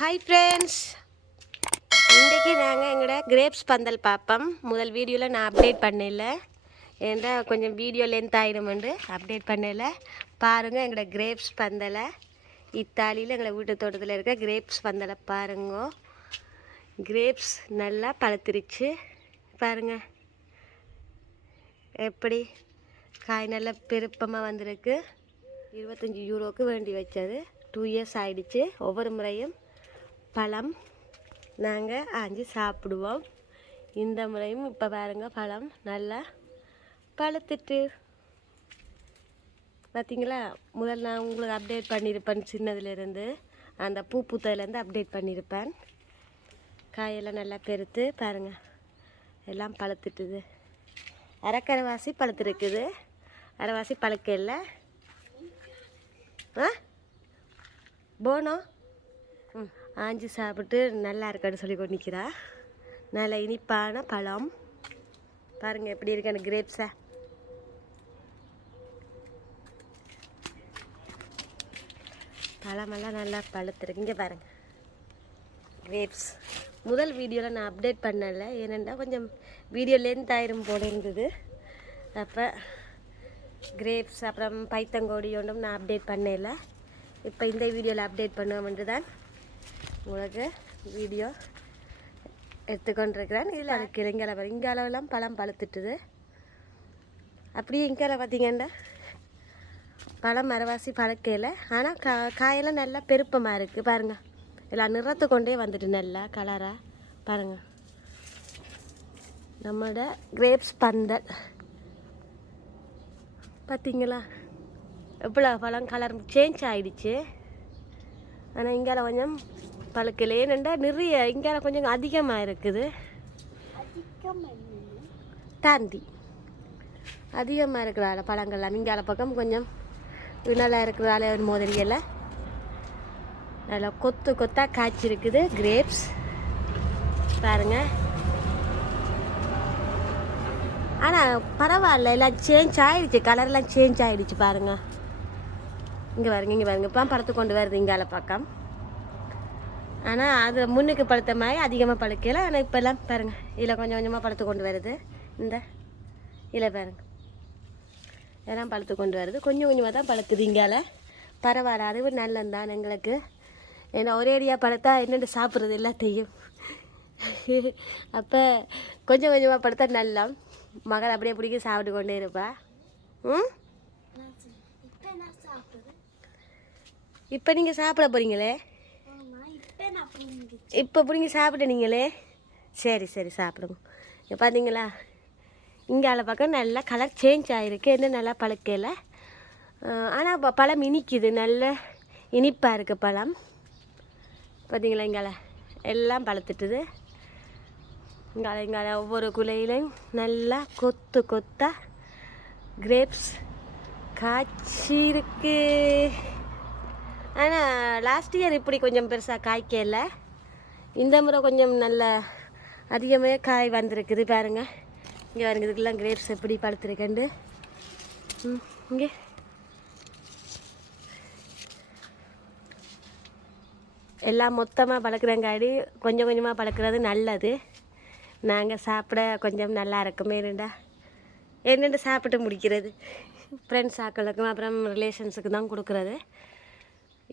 Hi friends இன்றைக்கி நாங்கள் எங்களோட கிரேப்ஸ் பந்தல் பார்ப்போம் முதல் வீடியோவில் நான் அப்டேட் பண்ணல. ஏன்டா கொஞ்சம் வீடியோ லென்த் ஆகிடுமெண்டு அப்டேட் பண்ணல. பாருங்கள் எங்களோட கிரேப்ஸ் பந்தலை. இத்தாலியில் எங்களை வீட்டு தோட்டத்தில் இருக்க கிரேப்ஸ் பந்தலை பாருங்க. கிரேப்ஸ் நல்லா பழுத்திருச்சு. பாருங்கள் எப்படி? காய் நல்லா பெருப்பமாக வந்திருக்கு. இருபத்தஞ்சி யூரோக்கு வேண்டி வச்சது. டூ இயர்ஸ் ஆயிடுச்சு. ஒவ்வொரு முறையும் பழம். நாங்கள் ஆஞ்சி சாப்பிடுவோம். இந்த முறையும் இப்போ பாருங்க பழம் நல்லா பழுத்துட்டு. பார்த்தீங்களா முதல்ல நான் உங்களுக்கு அப்டேட் பண்ணியிருப்பேன் சின்னதுலேருந்து. அந்த பூ பூத்ததுலேருந்து அப்டேட் பண்ணியிருப்பேன் காயெல்லாம் நல்லா பெருத்து பாருங்கள் எல்லாம் பழுத்துட்டுது. அரைக்கரைவாசி பழுத்துருக்குது. அரைவாசி பழுக்க இல்லை ஆ? போனோம். ஆஞ்சி சாப்பிட்டு நல்லா இருக்கான்னு சொல்லி கொண்டு நிற்கிறா நல்ல இனிப்பான பழம். பாருங்கள் எப்படி இருக்கான கிரேப்ஸை பழமெல்லாம் நல்லா பழுத்துருக்கு. இங்கே பாருங்கள் கிரேப்ஸ் முதல் வீடியோவில் நான் அப்டேட் பண்ணலை. ஏனெண்டா கொஞ்சம் வீடியோ லென்த் ஆயிரும் போல இருந்தது. அப்போ கிரேப்ஸ் அப்புறம் பைத்தங்கோடி ஒன்றும் நான் அப்டேட் பண்ணல. இப்போ இந்த வீடியோவில் அப்டேட் பண்ணுவோம்ன்று தான் உங்களுக்கு வீடியோ எடுத்துக்கொண்டிருக்கிறேன். இதில் அதுக்கு இங்கால பாரு இங்காலெல்லாம் பழம் பழுத்துட்டுது. அப்படியே இங்கால பார்த்தீங்கன்னா பழம் மரவாசி பழக்கையில் ஆனால் கா காயெல்லாம் நல்லா பெருப்பமாக இருக்குது பாருங்கள் எல்லாம் நிறத்து கொண்டே வந்துட்டு நல்லா கலராக பாருங்கள் நம்மளோட கிரேப்ஸ் பந்தல். பார்த்தீங்களா? எவ்வளோ பழம் கலர் சேஞ்ச் ஆகிடுச்சு ஆனால் இங்கால கொஞ்சம் பழுக்கல. ஏனெண்டா நிறைய இங்கே கொஞ்சம் அதிகமாக இருக்குது. தாந்தி அதிகமாக இருக்கிறாள் பழங்கள்லாம். இங்கால பக்கம் கொஞ்சம் நல்லா இருக்கிறாள் ஒரு மோதலியில் நல்லா கொத்து கொத்தாக காய்ச்சிருக்குது கிரேப்ஸ் பாருங்க. ஆனால் பரவாயில்ல. எல்லாம் சேஞ்ச் ஆகிடுச்சு கலர்லாம் சேஞ்ச் ஆகிடுச்சு பாருங்கள் இங்கே பாருங்க இங்கே பாருங்க. இப்போ படத்து கொண்டு வருது இங்கால பக்கம். ஆனால் அது முன்னுக்கு பழுத்த மாதிரி அதிகமாக பழுக்கல. ஆனால் இப்போல்லாம் பாருங்க. இதில் கொஞ்சம் கொஞ்சமாக பழுத்து கொண்டு வருது. இந்த இதில் பாருங்க. இதெல்லாம் பழுத்து கொண்டு வருது. கொஞ்சம் கொஞ்சமாக தான் பழுக்குது இங்கால. பரவாயில்ல அது நல்லதுதான் எங்களுக்கு. ஏன்னா ஒரே அடியாக பழுத்தா என்னென்னு சாப்பிட்றது எல்லாத்தையும். அப்போ கொஞ்சம் கொஞ்சமாக படுத்தா நல்லா மகள் அப்படியே பிடிக்க சாப்பிட்டு கொண்டே இருப்பா. ம்? இப்போ நீங்கள் சாப்பிட போகிறீங்களே இப்போ பிடிங்க சாப்பிட்டீங்களே சரி சரி சாப்பிடுங்க. இங்கே பார்த்தீங்களா இங்கால பக்கம் நல்லா கலர் சேஞ்ச் ஆகிருக்கு என்ன நல்லா பழுக்கல. ஆனால் இப்போ பழம் இனிக்குது. நல்ல இனிப்பாக இருக்குது பழம். பார்த்தீங்களா இங்கால எல்லாம் பழுத்துட்டுது. இங்கால இங்கால ஒவ்வொரு குலையிலையும் நல்லா கொத்து கொத்தா கிரேப்ஸ் காய்ச்சி இருக்குது ஆனால் லாஸ்ட் இயர் இப்படி கொஞ்சம் பெருசாக காய்க்கல. இந்த முறை கொஞ்சம் நல்ல அதிகமாக காய் வந்திருக்குது பாருங்கள் இங்கே பாருங்க இதுக்கெல்லாம் கிரேப்ஸ் எப்படி பழுத்துருக்கண்டு ம் இங்கே. எல்லாம் மொத்தமாக பழக்கிறங்காடி கொஞ்சம் கொஞ்சமாக பழக்கிறது நல்லது. நாங்கள் சாப்பிட கொஞ்சம் நல்லா இருக்குமே ரெண்டா. என்னென்று சாப்பிட்டு முடிக்கிறது? ஃப்ரெண்ட்ஸ் ஆக்களுக்கும் அப்புறம் ரிலேஷன்ஸுக்கு தான் கொடுக்குறது.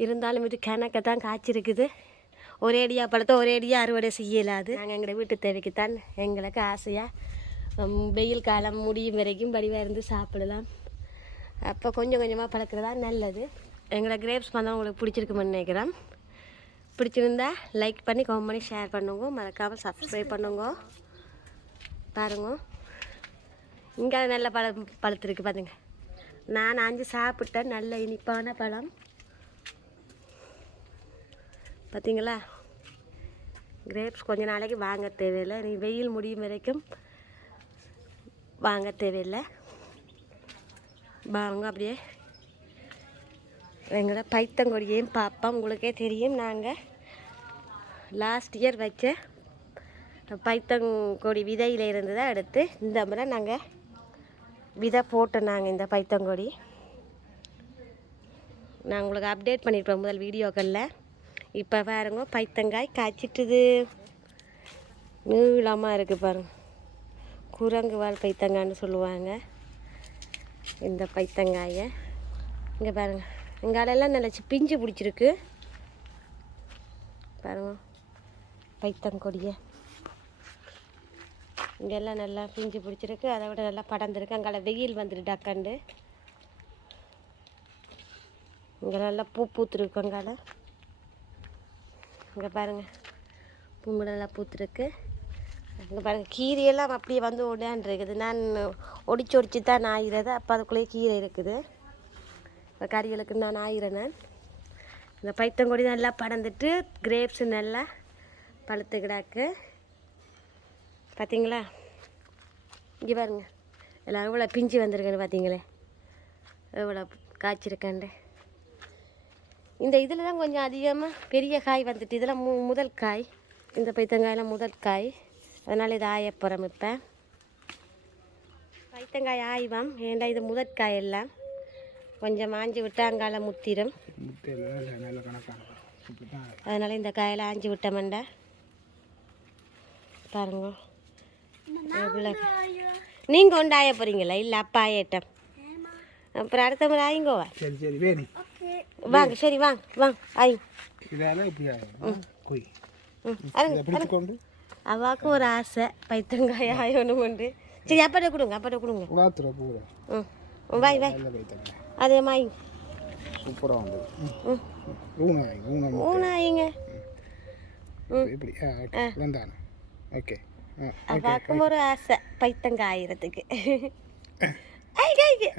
இருந்தாலும் இது கணக்கை தான் காய்ச்சிருக்குது. ஒரே அடியாக பழத்தை ஒரே அடியாக அறுவடை செய்யலாது. நாங்கள் எங்களை வீட்டு தேவைக்குத்தான் எங்களுக்கு ஆசையாக வெயில் காலம் முடியும் வரைக்கும் படிவாக இருந்து சாப்பிடலாம். அப்போ கொஞ்சம் கொஞ்சமாக பழக்கிறதா நல்லது. எங்களை கிரேப்ஸ் பண்ணால் உங்களுக்கு பிடிச்சிருக்குமென்னு நினைக்கிறேன். பிடிச்சிருந்தா லைக் பண்ணி கமெண்ட் பண்ணி ஷேர் பண்ணுங்க. மறக்காமல் சப்ஸ்கிரைப் பண்ணுங்க. பாருங்க. இங்கே நல்ல பழம் பழத்திருக்கு பாருங்க நான் அஞ்சு சாப்பிட்டேன். நல்ல இனிப்பான பழம். பார்த்தீங்களா கிரேப்ஸ் கொஞ்ச நாளைக்கு வாங்க தேவையில்லை. நீ வெயில் முடியும் வரைக்கும் வாங்க தேவையில்லை. வாங்க அப்படியே எங்களோட பைத்தங்கொடியையும் பார்ப்போம் உங்களுக்கே தெரியும் நாங்கள் லாஸ்ட் இயர் வச்ச பைத்தங்கொடி விதையில் இருந்து தான் எடுத்து இந்த முறை நாங்கள் விதை போட்டோம் நாங்கள் இந்த பைத்தங்கொடி. நான் உங்களுக்கு அப்டேட் பண்ணியிருப்போம் முதல் வீடியோக்களில். இப்போ பாருங்க பைத்தங்காய் காய்ச்சிட்டுது. நீளமாக இருக்குது பாருங்க. குரங்கு வாழ் பைத்தங்காய்னு சொல்லுவாங்க. இந்த பைத்தங்காயை. இங்கே பாருங்க. இங்காலெல்லாம் நினச்சி பிஞ்சு பிடிச்சிருக்கு. பாருங்க. பைத்தங்கொடியை. இங்கெல்லாம் நல்லா பிஞ்சு பிடிச்சிருக்கு. அதை விட நல்லா படர்ந்துருக்கு. அங்கால வெயில் வந்துட்டு டக்கண்டு. இங்கே நல்லா பூ பூத்துருக்கு அங்கால. இங்கே பாருங்கள் பூம்பு பூத்துருக்கு. இங்கே பாருங்கள் கீரையெல்லாம் அப்படியே வந்து ஓடான் இருக்குது நான் ஒடிச்சு ஒடிச்சு தான் ஆயிறது. அப்போ அதுக்குள்ளேயே கீரை இருக்குது. இப்போ கறிகளுக்கு நான் ஆயிரேன் நான். இந்த பைத்தங்கொடி நல்லா படந்துட்டு கிரேப்ஸ் நல்லா பழுத்து கிடாக்கு. பார்த்தீங்களா இங்கே பாருங்க. எல்லாம் எவ்வளோ பிஞ்சு வந்திருக்குன்னு பார்த்தீங்களே எவ்வளோ காய்ச்சிருக்கேன்ட்டு இந்த இதில் தான் கொஞ்சம் அதிகமாக பெரிய காய் வந்துட்டு இதெல்லாம் மு முதல் காய். இந்த பைத்தங்காயெல்லாம் முதல் காய். அதனால் இது ஆயப்புறம் இப்போ. பைத்தங்காய் ஆய்வாம். ஏண்டா இது முதற்காய் எல்லாம் கொஞ்சம் மாஞ்சி விட்டு அங்கால முத்திரும். அதனால் இந்த காயில் ஆஞ்சி விட்டமெண்டா. பாருங்க. எவ்வளோ நீங்கள் உண்டாய ஆய போகிறீங்களா இல்லை அப்பா ஆயட்டம். அப்புறம் அடுத்த முறை ஆயிங்கோவா? சரி சரி வாங்க சரி வாங்க வாங்க ஆயிங்க இதால இப்படி குய். அவாக்கும் ஒரு ஆசை பைத்தங்காய் ஆயணும் கொண்டு. சரி அப்பட கொடுங்க அப்பட கொடுங்க. உலாத்துற பூரா. ம் வாய் வாய். அதே மாதிரி. சூப்பராக வந்தது. ம். ஊனாய் ஊனம் ஊனாயிங்க இப்படி வந்தானே ஓகே அவாக்கும் ஒரு ஆசை பைத்தங்காய் ஆயிரத்துக்கு. ஐக்கு, ஐக்கு.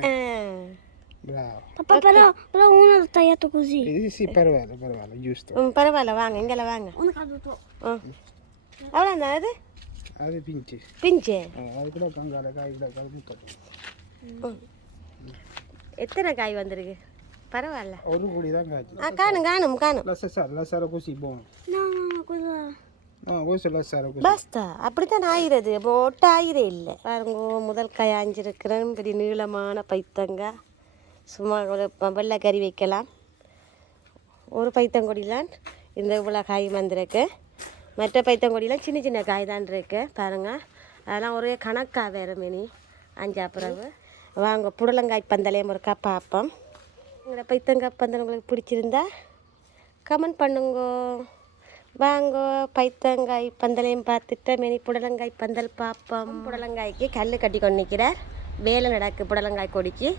Bravo. Papà, però, però uno l'ho tagliato così. இது சி பரவாயில்ல பரவாயில்ல giusto. ம் பரவாயில்ல வாங்க இங்கெல்லாம் வாங்க Uno è caduto. ம் அவ்வளோதான் அது அது பிஞ்சு பிஞ்சு ஆ, அது கூட கங்கால காய் கூட காய் முட்டை ம் எத்தனை காய் வந்திருக்கு பரவாயில்ல ஒரு கூடி தான் காய்ச்சி ஆ காணும் காணும் காணும் La Sassara, la Sara così buono. No, no, no, quello... No, questo è la Sara così. Pasta அப்படித்தான் ஆயிரது மொட்டை ஆயிரே இல்லை பாருங்க முதல் காய் ஆஞ்சிருக்கிறேன் இப்படி நீளமான பைத்தங்காய் சும்மா ஒரு வெள்ளை கறி வைக்கலாம். ஒரு பைத்தங்கொடிலாம் இந்த இவ்வளோ காய் வந்திருக்கு. மற்ற பைத்தங்கொடிலாம் சின்ன சின்ன காய் தான் இருக்கு. பாருங்கள் அதெல்லாம் ஒரே கணக்காக வேறு மினி. அஞ்சா பிறகு வாங்க புடலங்காய் பந்தலையும் ஒருக்கா பார்ப்போம் எங்களோட பைத்தங்காய் பந்தல் உங்களுக்கு பிடிச்சிருந்தா கமெண்ட் பண்ணுங்க. வாங்க பைத்தங்காய் பந்தலையும் பார்த்துட்டு மினி புடலங்காய் பந்தல் பார்ப்போம் புடலங்காய்க்கு கல் கட்டி கொண்டு நிற்கிறார். வேலை நடக்கு புடலங்காய் கொடிக்கு.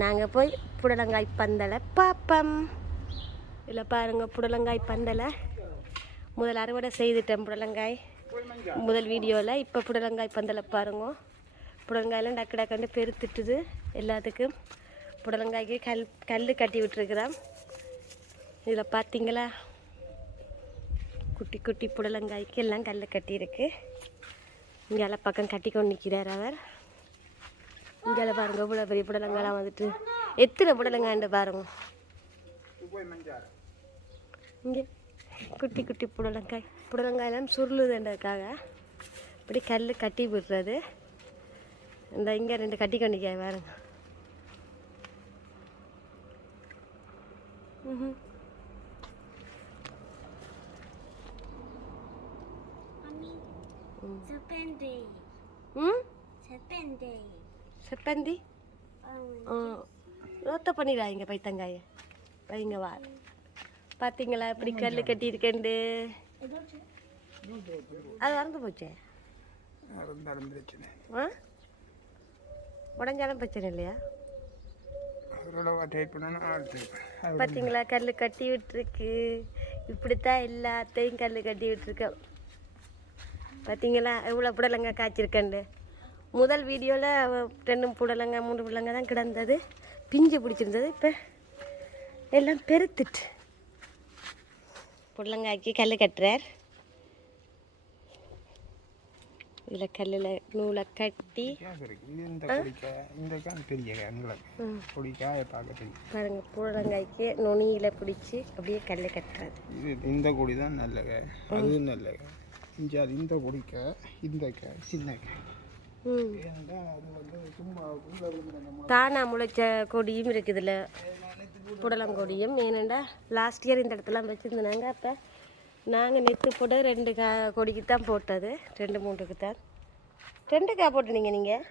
நாங்கள் போய் புடலங்காய் பந்தலை பார்ப்போம் இதில் பாருங்கள் புடலங்காய் பந்தலை. முதல் அறுவடை செய்துட்டேன் புடலங்காய். முதல் வீடியோவில் இப்போ புடலங்காய் பந்தலை பாருங்க. புடலங்காயெல்லாம் டக்கு டக்குன்னு பெருத்துட்டுது எல்லாத்துக்கும். புடலங்காய்க்கு கல் கல் கட்டி விட்டுருக்குறேன். இதில் பார்த்தீங்களா குட்டி குட்டி புடலங்காய்க்கு எல்லாம் கல் கட்டியிருக்கு. இங்கே பக்கம் கட்டி கொண்டு நிற்கிறார் அவர். இங்கே பாருங்க இவ்வளோ பெரிய புடலங்காய்லாம் வந்துட்டு. எத்தனை புடலங்காய்ண்டு பாருங்க. இங்கே குட்டி குட்டி புடலங்காய். புடலங்காயெல்லாம் சுருளுதுன்றதுக்காக இப்படி கல் கட்டி விடுறது. இந்த இங்கே ரெண்டு கட்டி கொண்டிக்காய் பாருங்க. Mami, serpente. ம். Serpente. செப்பந்தி ரோத்த பண்ணிடாங்க பைத்தங்காய. வைங்க வா பார்த்தீங்களா இப்படி கல் கட்டியிருக்கேண்டு அது வறந்து போச்சே? ஆ? உடஞ்சாலும் பிரச்சனை இல்லையா? பார்த்தீங்களா கல் கட்டி விட்டுருக்கு. இப்படித்தான் எல்லாத்தையும் கல் கட்டி விட்டுருக்கோம் பார்த்தீங்களா எவ்வளோ புடலங்க காய்ச்சிருக்கேன்டு முதல் வீடியோவில் ரெண்டு புடலங்க மூணு புடலங்க தான் கிடந்தது. பிஞ்சு பிடிச்சிருந்தது. இப்போ எல்லாம் பெருத்துட்டு. புடலங்காய்க்கு கல் கட்டுறார். இதில் கல்லில் நூலை கட்டி. பாருங்க புடலங்காய்க்கு நுனியில் பிடிச்சி அப்படியே கல் கட்டுறது இது இந்த கொடி தான் நல்ல காய் அதுவும் நல்ல காய் இங்கே அது இந்த கொடிக்காய் இந்த காய் சின்ன தானா முளைச்ச கொடியும் இருக்குதுல்ல. புடலங்கொடியும் ஏனெண்டா லாஸ்ட் இயர் இந்த இடத்துலாம் வச்சுருந்தாங்க அப்போ நாங்கள் நெத்து போட ரெண்டு கா கொடிக்கு தான் போட்டது. ரெண்டு மூன்றுக்கு தான் ரெண்டு கா போட்டுனீங்க நீங்கள்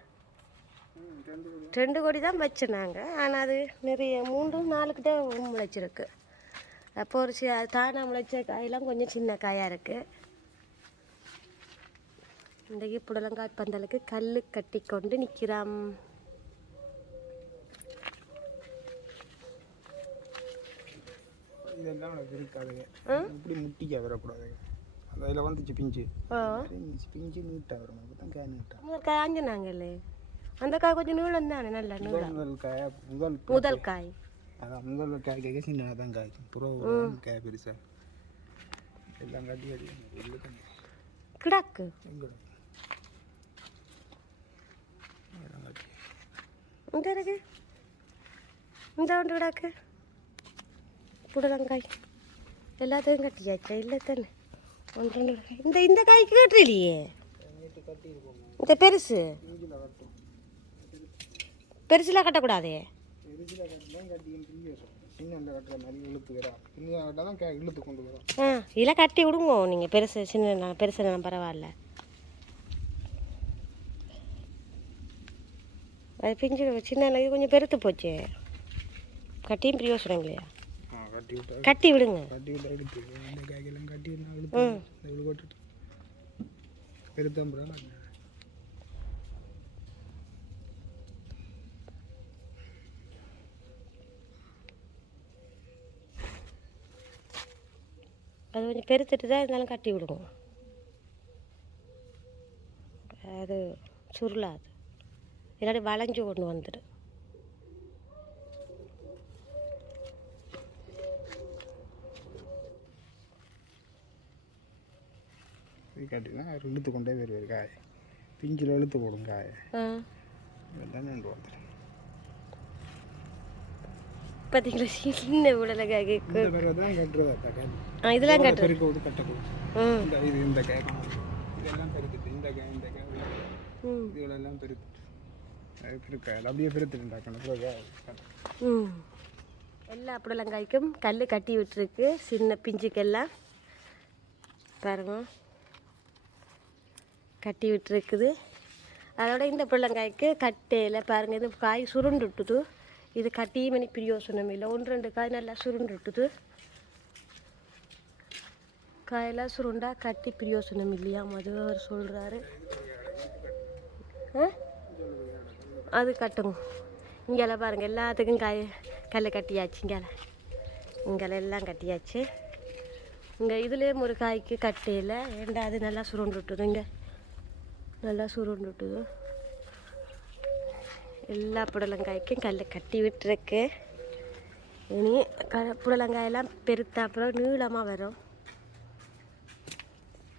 ரெண்டு கொடி தான் வச்சோம் ஆனால் அது நிறைய மூன்று நாலுக்கிட்ட முளைச்சிருக்கு. அப்போ ஒரு சி தானா முளைச்ச காயெல்லாம் கொஞ்சம் சின்ன காயாக இருக்குது இன்றைக்கு புடலங்காய் பந்தலுக்கு கல் கட்டி கொண்டு நிற்கிறாம் இதெல்லாம் இருக்காதுங்க இப்படி முட்டிக்க வரக்கூடாதுங்க அது அதில் வந்துச்சு பிஞ்சு. பிஞ்சு நீட்டாக வரும். அப்போ தான் காய் நீட்டாக அந்த காய் கொஞ்சம் நீளம் தானே நல்ல முதல் காய் முதல் முதல் காய். அதான் முதல் காய் கேட்க சின்னதாக தான் காய்க்கும் புறவு காய் பெருசாக எல்லாம் கட்டி கிடாக்கு எங்கே எல்லாம் கட்டி இந்த இருக்கு. இந்த ஒன்று கிடாக்கு புடலங்காய். எல்லாத்தையும் கட்டியாச்சா? இல்லை தானே ஒன்று இந்த இந்த காய்க்கு கட்டுறியே இந்த பெருசு? பெருசுலாம் கட்டக்கூடாதே? இல்லை ஆ இதெல்லாம் கட்டி விடுங்க. நீங்கள் பெருசு சின்ன பெருசு பரவாயில்ல. அது பிஞ்சு சின்ன இது கொஞ்சம் பெருத்து போச்சு. கட்டியும் பிரயோசனம் இல்லையா கட்டி விடுங்க. அது கொஞ்சம் பெருத்துட்டு தான் இருந்தாலும் கட்டி விடுங்க. அது சுருளாது. இல்லாட்டி வளைஞ்சு கொண்டு வந்துடும் இது கட்டினா இழுத்து கொண்டே வருவார் காய். பிஞ்சில் இழுத்து போடும் காய். இதெல்லாம் நின்று வந்துடும் பார்த்தீங்களா சின்ன கட்டுறது அப்போ காய். இதெல்லாம் கட்டு பெருக்க விட்டு கட்டக்கூடாது. ம். இந்த இது இந்த காய். இதெல்லாம் பெருத்துட்டு இந்த காய் இந்த காய். ம். இதுகளெல்லாம் பெருத்துட்டு அது பெருக்காது அப்படியே ம். எல்லா புடலங்காய்க்கும் கல் கட்டி விட்டுருக்கு. சின்ன பிஞ்சுக்கெல்லாம். பாருங்க. கட்டி விட்டுருக்குது. அதோட இந்த புடலங்காய்க்கு கட்டையில் பாருங்கள் இது காய் சுருண்டு விட்டுது இது கட்டியும் எனக்கு பிரியோசனம் இல்லை. ஒன்று ரெண்டு காய் நல்லா சுருண்டு விட்டுது காயெல்லாம் சுருண்டா கட்டி பிரியோசனம் இல்லையா? மது அவர் சொல்கிறாரு ஆ? அது கட்டுங்க. இங்கெல்லாம் பாருங்கள் எல்லாத்துக்கும் காய் கல்லை கட்டியாச்சு இங்கெல்லாம் இங்கெல்லாம் எல்லாம் கட்டியாச்சு. இங்கே இதுலேயே ஒரு காய்க்கு கட்டையில் அது நல்லா சுருண்டு விட்டுது இங்கே? நல்லா சுருண்டு விட்டுது. எல்லா புடலங்காய்க்கும் கல் கட்டி விட்டுருக்கு. இனி க புடலங்காயெல்லாம் பெருத்த அப்புறம் நீளமாக வரும்.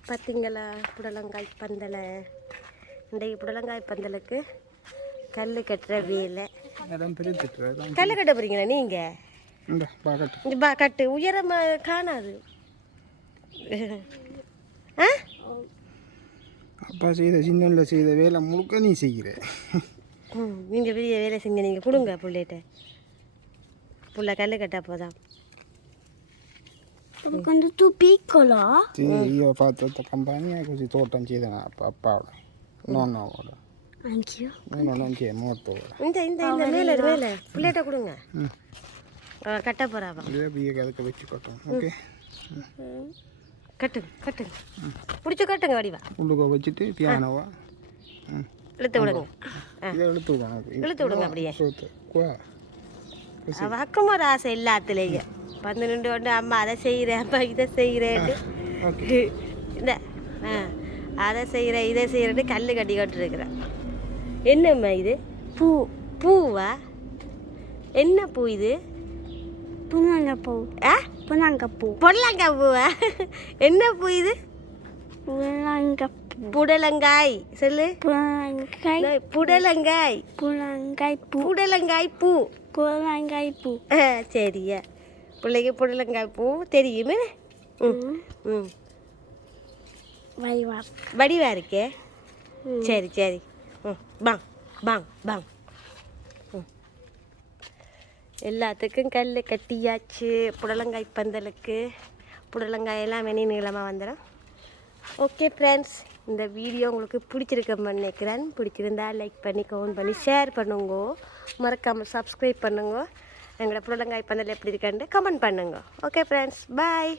பார்த்தீங்களா புடலங்காய் பந்தலை? இன்றைக்கு புடலங்காய் பந்தலுக்கு கல் கட்டுற வேலை. கல் கட்ட போகிறீங்களா நீங்கள் இந்த பார்க்கட்டும் இங்க பா கட்டு. உயரமாக காணாது. ஆ? அப்பா செய்த சின்னல செய்த வேலை முழுக்க நீ செய்கிற நீங்கள் பெரிய வேலை செஞ்ச நீங்கள் கொடுங்க புள்ளைகிட்ட. புள்ள கல் கட்டா போதான் quando tu piccolo Sì, io ho fatto questa campagna così torta in இந்த இந்த இந்த மேலே மேலே புள்ளைகிட்ட கொடுங்க ம். ஆ, கட்ட போகிறாவா வச்சு கட்டும் ஓகே கட்டுங்க கட்டுங்க பிடிச்சி கட்டுங்க வடிவா உள்ளுக்க வச்சுட்டு பியானோவா இழுத்து விடுங்க இழுத்து இழுத்து விடுங்க அப்படியே ஒரு ஆசை எல்லாத்துலேயும் வந்து நின்று கொண்டு அம்மா அதை செய்கிறேன் அம்மா இதை செய்கிறேன்ட்டு ஓகே இந்த ஆ அதை செய்கிறேன் இதை செய்கிறேன்னு கல் கட்டி கட்டிருக்கிறேன் என்னம்மா இது? பூ பூவா? என்ன பூ இது? punangapau ஆ? punangapau பொடலங்காய் பூவா என்ன பூ இது? punangapau புடலங்காய். சொல்லு. நோய், புடலங்காய். pulangai pu புடலங்காய் பூ. pu ஆ சரியா. பிள்ளைக்கு புடலங்காய் பூ தெரியுமே. ம் ம். வடிவா. இருக்கே. சரி சரி. பாங் பாங் பாங் ம். எல்லாத்துக்கும் கல் கட்டியாச்சு புடலங்காய் பந்தலுக்கு புடலங்காய் எல்லாம் வெனி நீளமாக வந்துடும் ஓகே ஃப்ரெண்ட்ஸ் இந்த வீடியோ உங்களுக்கு பிடிச்சிருக்க நினைக்கிறேன். பிடிச்சிருந்தா லைக் பண்ணி கமெண்ட் பண்ணி ஷேர் பண்ணுங்க. மறக்காமல் சப்ஸ்கிரைப் பண்ணுங்க. எங்களோட புடலங்காய் பந்தல் எப்படி இருக்குன்னு கமெண்ட் பண்ணுங்க. Okay friends bye